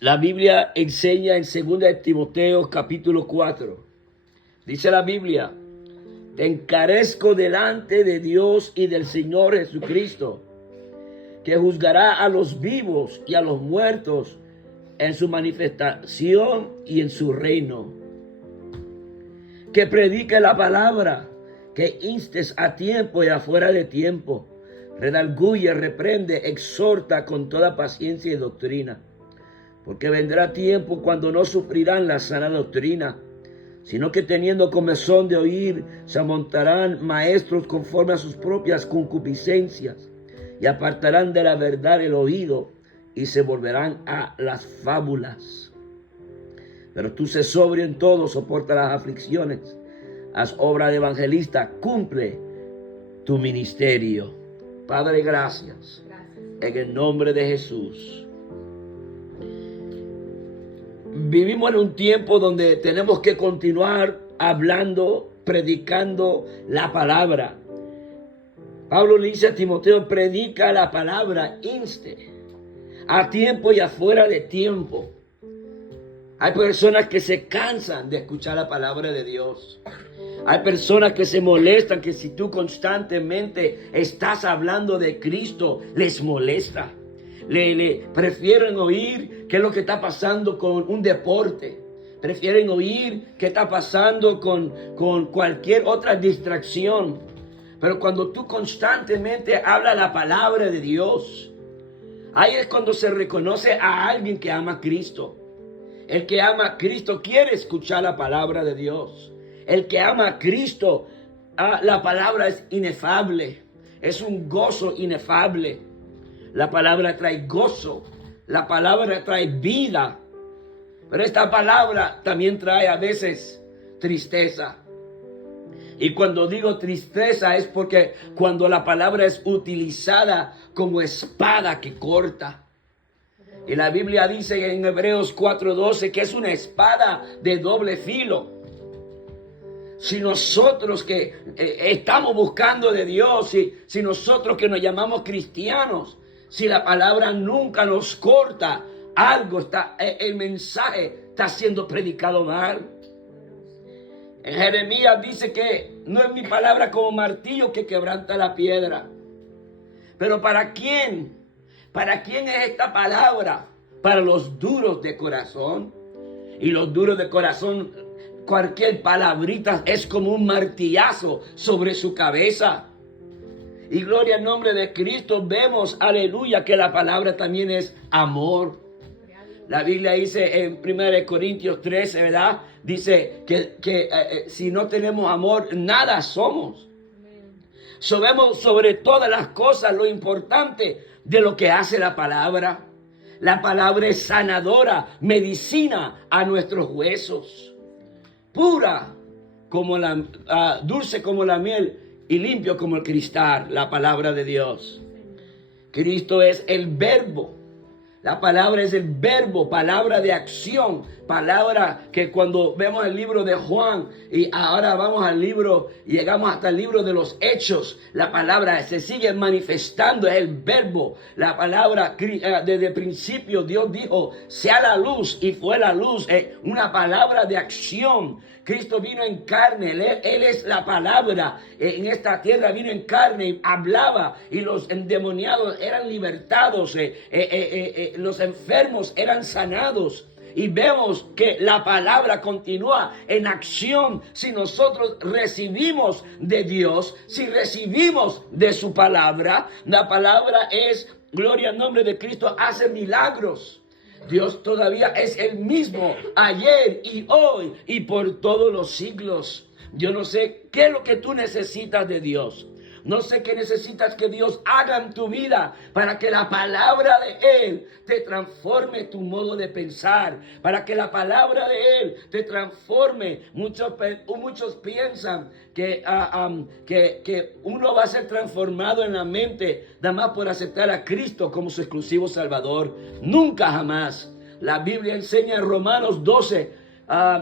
La Biblia enseña en 2 de Timoteo capítulo 4. Dice la Biblia: te encarezco delante de Dios y del Señor Jesucristo, que juzgará a los vivos y a los muertos en su manifestación y en su reino. Que predique la palabra, que instes a tiempo y afuera de tiempo, redarguye, reprende, exhorta con toda paciencia y doctrina. Porque vendrá tiempo cuando no sufrirán la sana doctrina, sino que teniendo comezón de oír, se amontarán maestros conforme a sus propias concupiscencias, y apartarán de la verdad el oído, y se volverán a las fábulas. Pero tú sé sobrio en todo, soporta las aflicciones, haz obra de evangelista, cumple tu ministerio. Padre, gracias. En el nombre de Jesús. Vivimos en un tiempo donde tenemos que continuar hablando, predicando la palabra. Pablo le dice a Timoteo: predica la palabra, inste, a tiempo y afuera de tiempo. Hay personas que se cansan de escuchar la palabra de Dios. Hay personas que se molestan, que si tú constantemente estás hablando de Cristo, les molesta. Le prefieren oír qué es lo que está pasando con un deporte. Prefieren oír qué está pasando con cualquier otra distracción. Pero cuando tú constantemente hablas la palabra de Dios, ahí es cuando se reconoce a alguien que ama a Cristo. El que ama a Cristo quiere escuchar la palabra de Dios. El que ama a Cristo, la palabra es inefable. Es un gozo inefable. La palabra trae gozo. La palabra trae vida. Pero esta palabra también trae a veces tristeza. Y cuando digo tristeza es porque cuando la palabra es utilizada como espada que corta. Y la Biblia dice en Hebreos 4:12 que es una espada de doble filo. Si nosotros que estamos buscando de Dios, si nosotros que nos llamamos cristianos, si la palabra nunca nos corta, algo está, el mensaje está siendo predicado mal. En Jeremías dice que no es mi palabra como martillo que quebranta la piedra. Pero ¿para quién? ¿Para quién es esta palabra? Para los duros de corazón. Y los duros de corazón, cualquier palabrita es como un martillazo sobre su cabeza. Y gloria al nombre de Cristo, vemos, aleluya, que la palabra también es amor. La Biblia dice en 1 Corintios 13, ¿verdad? Dice que si no tenemos amor, nada somos. Sabemos sobre todas las cosas lo importante de lo que hace la palabra. La palabra es sanadora, medicina a nuestros huesos. Pura como dulce como la miel y limpio como el cristal, la palabra de Dios. Cristo es el verbo. La palabra es el verbo, palabra de acción, palabra que cuando vemos el libro de Juan y ahora vamos al libro, llegamos hasta el libro de los Hechos, la palabra se sigue manifestando, es el verbo, la palabra desde el principio Dios dijo, sea la luz y fue la luz, una palabra de acción. Cristo vino en carne, Él es la palabra, en esta tierra vino en carne, hablaba y los endemoniados eran libertados, los enfermos eran sanados. Y vemos que la palabra continúa en acción si nosotros recibimos de Dios, si recibimos de su palabra. La palabra es, gloria al nombre de Cristo, hace milagros. Dios todavía es el mismo ayer y hoy y por todos los siglos. Yo no sé qué es lo que tú necesitas de Dios. No sé qué necesitas que Dios haga en tu vida para que la palabra de Él te transforme tu modo de pensar. Para que la palabra de Él te transforme. Muchos piensan que uno va a ser transformado en la mente nada más por aceptar a Cristo como su exclusivo Salvador. Nunca jamás. La Biblia enseña en Romanos 12,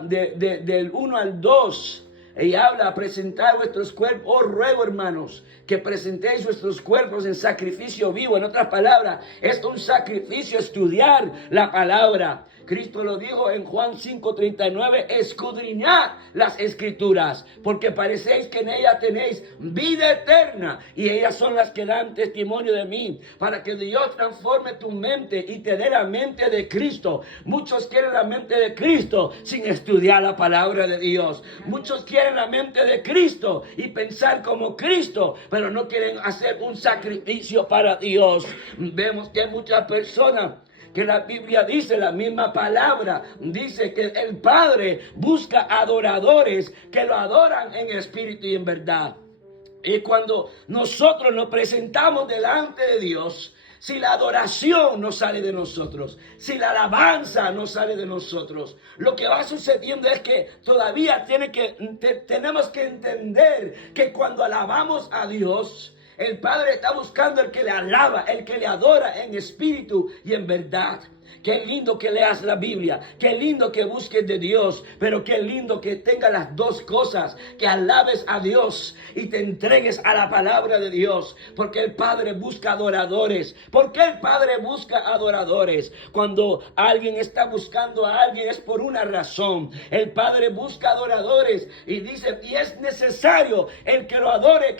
del 1 al 2. Y habla, presentar vuestros cuerpos. Os ruego, hermanos, que presentéis vuestros cuerpos en sacrificio vivo. En otras palabras, es un sacrificio estudiar la palabra. Cristo lo dijo en Juan 5:39, escudriñad las escrituras, porque parecéis que en ellas tenéis vida eterna, y ellas son las que dan testimonio de mí, para que Dios transforme tu mente y te dé la mente de Cristo. Muchos quieren la mente de Cristo sin estudiar la palabra de Dios. Muchos quieren la mente de Cristo y pensar como Cristo, pero no quieren hacer un sacrificio para Dios. Vemos que hay muchas personas que la Biblia dice, la misma palabra, dice que el Padre busca adoradores que lo adoran en espíritu y en verdad. Y cuando nosotros nos presentamos delante de Dios, si la adoración no sale de nosotros, si la alabanza no sale de nosotros, lo que va sucediendo es que todavía tenemos que entender que cuando alabamos a Dios, el Padre está buscando el que le alaba, el que le adora en espíritu y en verdad. Qué lindo que leas la Biblia, qué lindo que busques de Dios, pero qué lindo que tengas las dos cosas, que alabes a Dios y te entregues a la palabra de Dios, porque el Padre busca adoradores. ¿Por qué el Padre busca adoradores? Cuando alguien está buscando a alguien es por una razón. El Padre busca adoradores y dice, y es necesario el que lo adore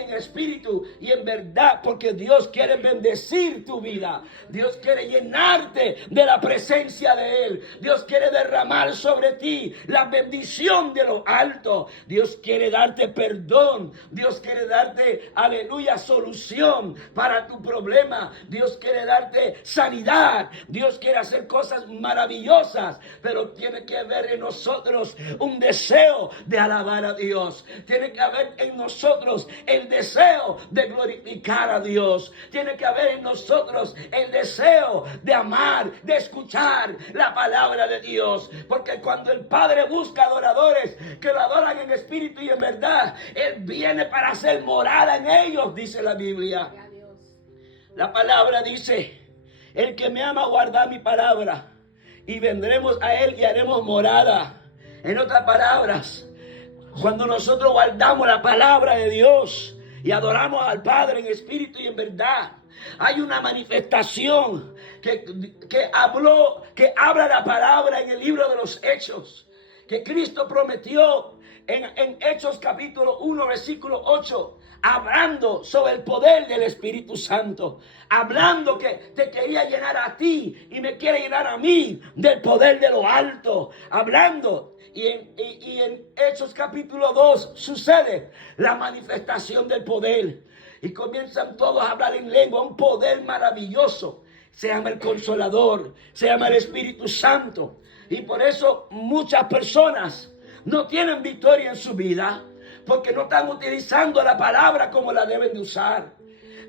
en espíritu y en verdad, porque Dios quiere bendecir tu vida. Dios quiere llenarte de la presencia de Él. Dios quiere derramar sobre ti la bendición de lo alto. Dios quiere darte perdón. Dios quiere darte, aleluya, solución para tu problema. Dios quiere darte sanidad. Dios quiere hacer cosas maravillosas, pero tiene que haber en nosotros un deseo de alabar a Dios. Tiene que haber en nosotros el deseo de glorificar a Dios. Tiene que haber en nosotros el deseo de amar, de escuchar la palabra de Dios, porque cuando el Padre busca adoradores que lo adoran en espíritu y en verdad, Él viene para hacer morada en ellos, dice la Biblia. La palabra dice, el que me ama guarda mi palabra y vendremos a Él y haremos morada. En otras palabras, cuando nosotros guardamos la palabra de Dios y adoramos al Padre en espíritu y en verdad, hay una manifestación que habla la palabra en el libro de los Hechos, que Cristo prometió en Hechos capítulo 1, versículo 8, hablando sobre el poder del Espíritu Santo, hablando que te quería llenar a ti y me quiere llenar a mí del poder de lo alto, hablando. Y en Hechos capítulo 2 sucede la manifestación del poder. Y comienzan todos a hablar en lengua, un poder maravilloso. Se llama el Consolador, se llama el Espíritu Santo. Y por eso muchas personas no tienen victoria en su vida, porque no están utilizando la palabra como la deben de usar.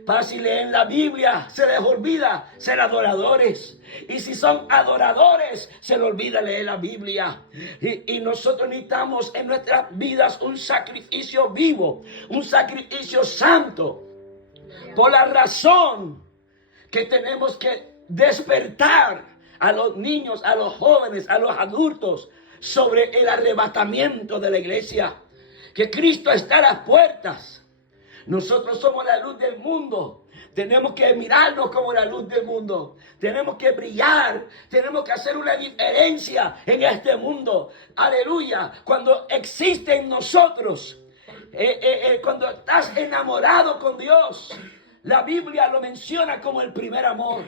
Para si leen la Biblia, se les olvida ser adoradores. Y si son adoradores, se les olvida leer la Biblia. Y nosotros necesitamos en nuestras vidas un sacrificio vivo, un sacrificio santo. Por la razón que tenemos que despertar a los niños, a los jóvenes, a los adultos sobre el arrebatamiento de la iglesia. Que Cristo está a las puertas. Nosotros somos la luz del mundo. Tenemos que mirarnos como la luz del mundo. Tenemos que brillar. Tenemos que hacer una diferencia en este mundo. Aleluya. Cuando existe en nosotros, cuando estás enamorado con Dios, la Biblia lo menciona como el primer amor.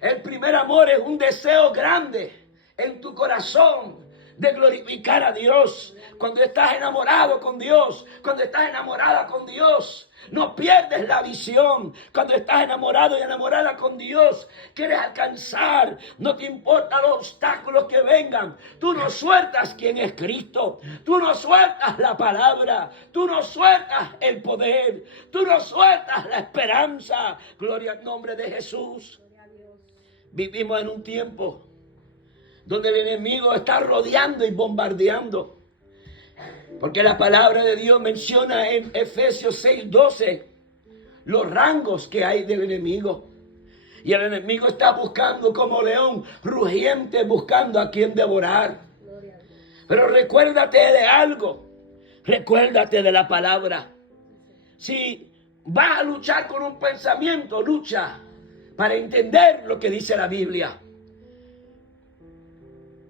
El primer amor es un deseo grande en tu corazón de glorificar a Dios. Cuando estás enamorado con Dios, cuando estás enamorada con Dios, no pierdes la visión. Cuando estás enamorado y enamorada con Dios, quieres alcanzar, no te importan los obstáculos que vengan. Tú no sueltas quién es Cristo, tú no sueltas la palabra, tú no sueltas el poder, tú no sueltas la esperanza. Gloria al nombre de Jesús. Vivimos en un tiempo donde el enemigo está rodeando y bombardeando. Porque la palabra de Dios menciona en Efesios 6:12 los rangos que hay del enemigo. Y el enemigo está buscando como león rugiente, buscando a quien devorar. Pero recuérdate de algo. Recuérdate de la palabra. Si vas a luchar con un pensamiento, lucha para entender lo que dice la Biblia.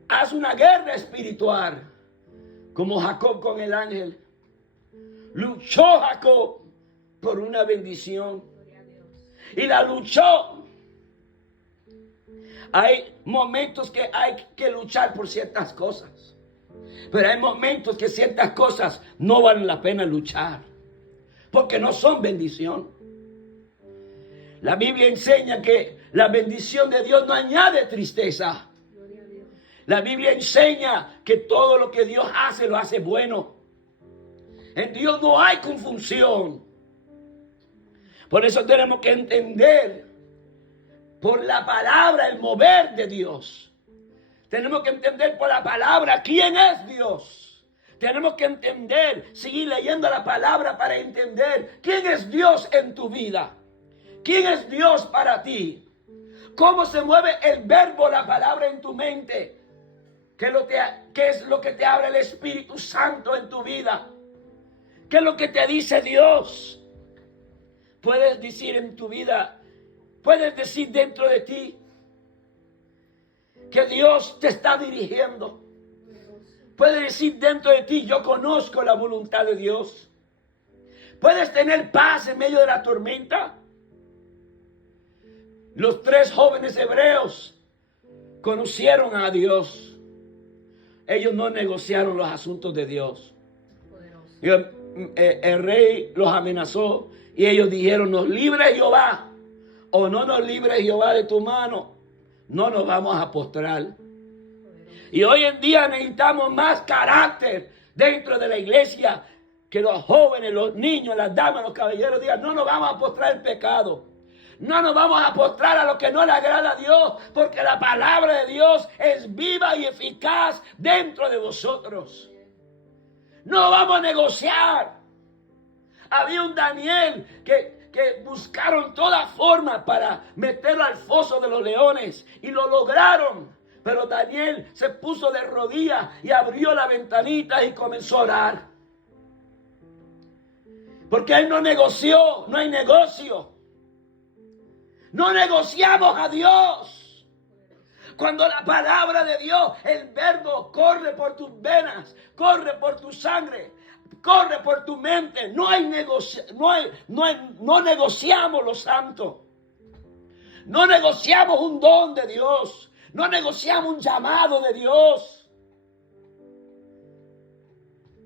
Haz una guerra espiritual, como Jacob con el ángel. Luchó Jacob por una bendición y la luchó. Hay momentos que hay que luchar por ciertas cosas, pero hay momentos que ciertas cosas no valen la pena luchar, porque no son bendición. La Biblia enseña que la bendición de Dios no añade tristeza. La Biblia enseña que todo lo que Dios hace, lo hace bueno. En Dios no hay confusión. Por eso tenemos que entender por la palabra el mover de Dios. Tenemos que entender por la palabra quién es Dios. Tenemos que entender, seguir leyendo la palabra para entender quién es Dios en tu vida. ¿Quién es Dios para ti? ¿Cómo se mueve el verbo, la palabra en tu mente? ¿Qué es lo que te abre el Espíritu Santo en tu vida? ¿Qué es lo que te dice Dios? Puedes decir en tu vida, puedes decir dentro de ti que Dios te está dirigiendo. Puedes decir dentro de ti, yo conozco la voluntad de Dios. Puedes tener paz en medio de la tormenta. Los 3 jóvenes hebreos conocieron a Dios. Ellos no negociaron los asuntos de Dios. El rey los amenazó y ellos dijeron, nos libre Jehová o no nos libre Jehová de tu mano, no nos vamos a postrar. Y hoy en día necesitamos más carácter dentro de la iglesia, que los jóvenes, los niños, las damas, los caballeros digan, no nos vamos a postrar el pecado. No nos vamos a postrar a lo que no le agrada a Dios, porque la palabra de Dios es viva y eficaz dentro de vosotros. No vamos a negociar. Había un Daniel que buscaron toda forma para meterlo al foso de los leones y lo lograron. Pero Daniel se puso de rodillas y abrió la ventanita y comenzó a orar. Porque él no negoció, no hay negocio. No negociamos a Dios. Cuando la palabra de Dios, el verbo corre por tus venas, corre por tu sangre, corre por tu mente, no negociamos lo santo. No negociamos un don de Dios. No negociamos un llamado de Dios.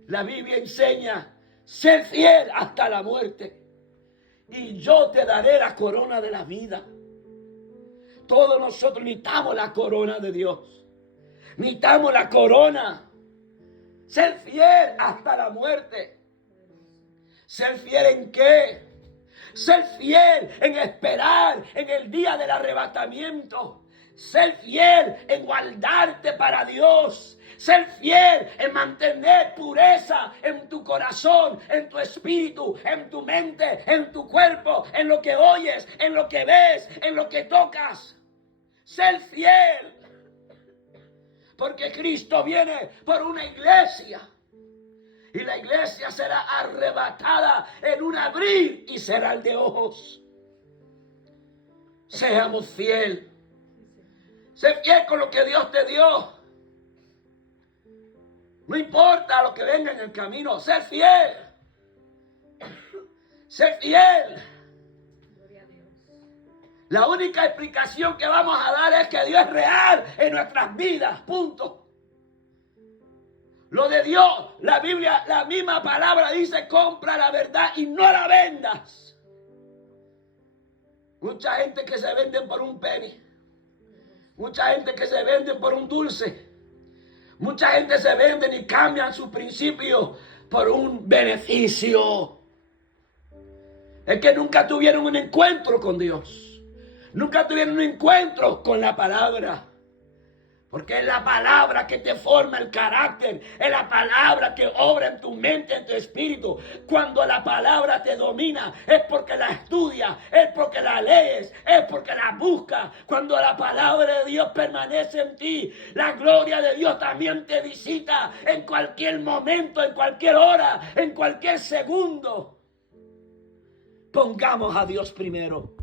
La Biblia enseña, ser fiel hasta la muerte. Y yo te daré la corona de la vida. Todos nosotros necesitamos la corona de Dios. Necesitamos la corona. Ser fiel hasta la muerte. ¿Ser fiel en qué? Ser fiel en esperar en el día del arrebatamiento. Ser fiel en guardarte para Dios. Ser fiel en mantener pureza en tu corazón, en tu espíritu, en tu mente, en tu cuerpo, en lo que oyes, en lo que ves, en lo que tocas. Ser fiel. Porque Cristo viene por una iglesia. Y la iglesia será arrebatada en un abrir y cerrar de ojos. Seamos fieles. Sé fiel con lo que Dios te dio. No importa lo que venga en el camino. Sé fiel. Sé fiel. La única explicación que vamos a dar es que Dios es real en nuestras vidas. Punto. Lo de Dios, la Biblia, la misma palabra dice, compra la verdad y no la vendas. Mucha gente que se vende por un penny. Mucha gente que se vende por un dulce. Mucha gente se vende y cambian sus principios por un beneficio. Es que nunca tuvieron un encuentro con Dios. Nunca tuvieron un encuentro con la palabra. Porque es la palabra que te forma el carácter, es la palabra que obra en tu mente, en tu espíritu. Cuando la palabra te domina, es porque la estudias, es porque la lees, es porque la buscas. Cuando la palabra de Dios permanece en ti, la gloria de Dios también te visita en cualquier momento, en cualquier hora, en cualquier segundo. Pongamos a Dios primero.